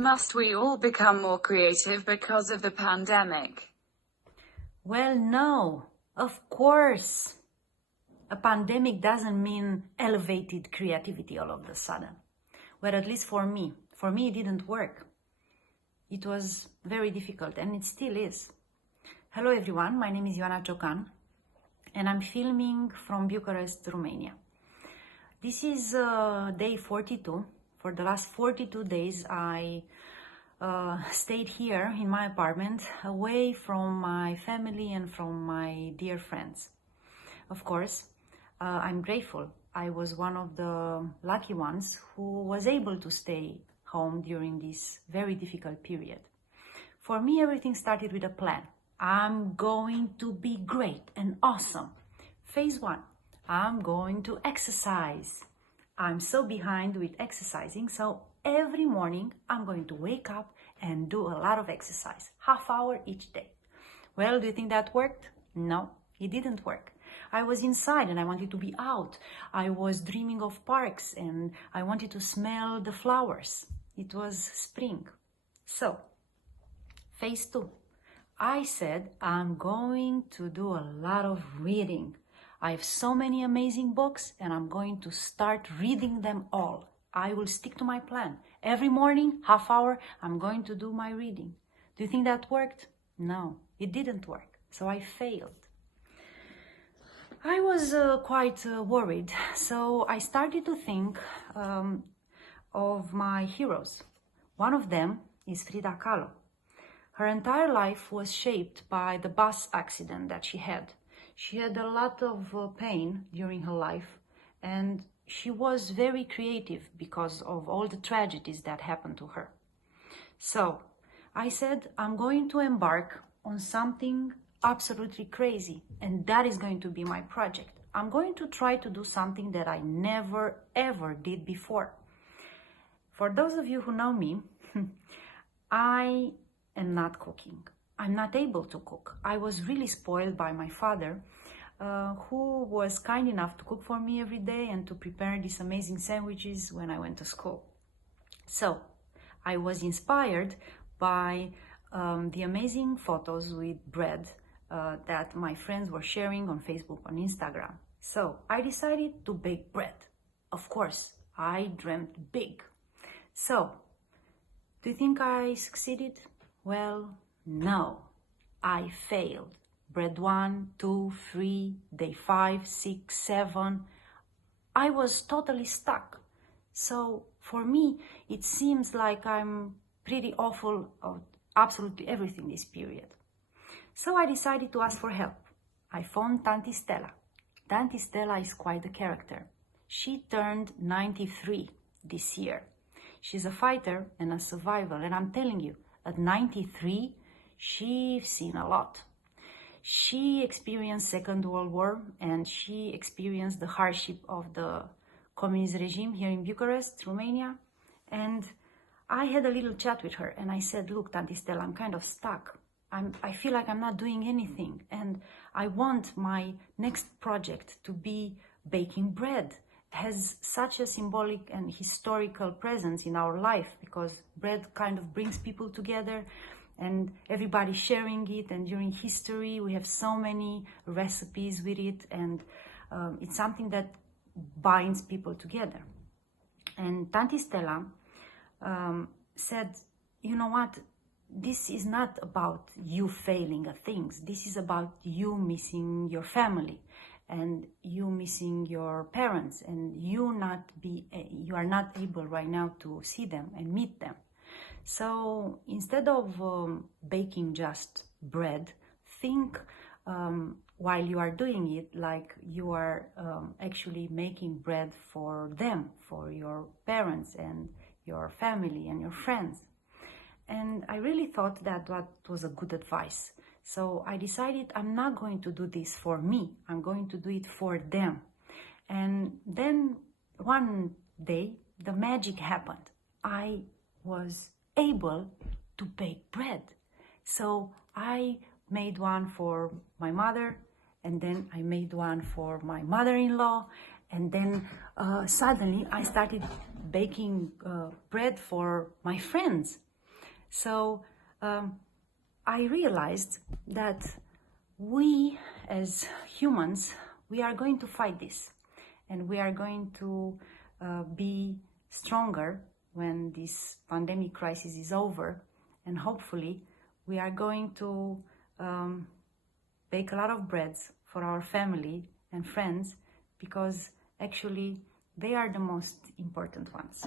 Must we all become more creative because of the pandemic? Well, no, of course. A pandemic doesn't mean elevated creativity all of a sudden. Well, at least for me. For me, it didn't work. It was very difficult, and it still is. Hello everyone, my name is IOANA CIOCAN, and I'm filming from Bucharest, Romania. This is day 42. For the last 42 days, I stayed here in my apartment, away from my family and from my dear friends. Of course, I'm grateful. I was one of the lucky ones who was able to stay home during this very difficult period. For me, everything started with a plan. I'm going to be great and awesome. Phase 1, I'm going to exercise. I'm so behind with exercising, so every morning I'm going to wake up and do a lot of exercise, half hour each day. Well, do you think that worked? No, it didn't work. I was inside and I wanted to be out. I was dreaming of parks and I wanted to smell the flowers. It was spring. So, phase 2. I said I'm going to do a lot of reading. I have so many amazing books and I'm going to start reading them all. I will stick to my plan. Every morning, half hour, I'm going to do my reading. Do you think that worked? No, it didn't work. So I failed. I was quite worried. So I started to think of my heroes. One of them is Frida Kahlo. Her entire life was shaped by the bus accident that she had. She had a lot of pain during her life, and she was very creative because of all the tragedies that happened to her. So I said, I'm going to embark on something absolutely crazy, and that is going to be my project. I'm going to try to do something that I never ever did before. For those of you who know me, I am not cooking. I'm not able to cook. I was really spoiled by my father, who was kind enough to cook for me every day and to prepare these amazing sandwiches when I went to school. So I was inspired by the amazing photos with bread that my friends were sharing on Facebook and Instagram. So I decided to bake bread. Of course, I dreamt big. So, do you think I succeeded? Well, no, I failed. Bread 1, 2, 3, day 5, 6, 7. I was totally stuck. So for me, it seems like I'm pretty awful at absolutely everything this period. So I decided to ask for help. I phoned Tanti Stella. Tanti Stella is quite a character. She turned 93 this year. She's a fighter and a survivor, and I'm telling you, at 93, she's seen a lot. She experienced Second World War and she experienced the hardship of the communist regime here in Bucharest, Romania. And I had a little chat with her and I said, look, Tanti Stella, I'm kind of stuck. I feel like I'm not doing anything, and I want my next project to be baking bread. Has such a symbolic and historical presence in our life because bread kind of brings people together and everybody sharing it, and during history we have so many recipes with it, and it's something that binds people together. And Tanti Stella said, you know what, this is not about you failing at things, this is about you missing your family and you missing your parents, and you are not able right now to see them and meet them. So instead of baking just bread, think while you are doing it like you are actually making bread for them, for your parents and your family and your friends. And I really thought that was a good advice. So I decided I'm not going to do this for me, I'm going to do it for them. And then one day the magic happened. I was able to bake bread. So I made one for my mother, and then I made one for my mother-in-law, and then suddenly I started baking bread for my friends. So I realized that we as humans, we are going to fight this, and we are going to be stronger when this pandemic crisis is over, and hopefully we are going to bake a lot of breads for our family and friends, because actually they are the most important ones.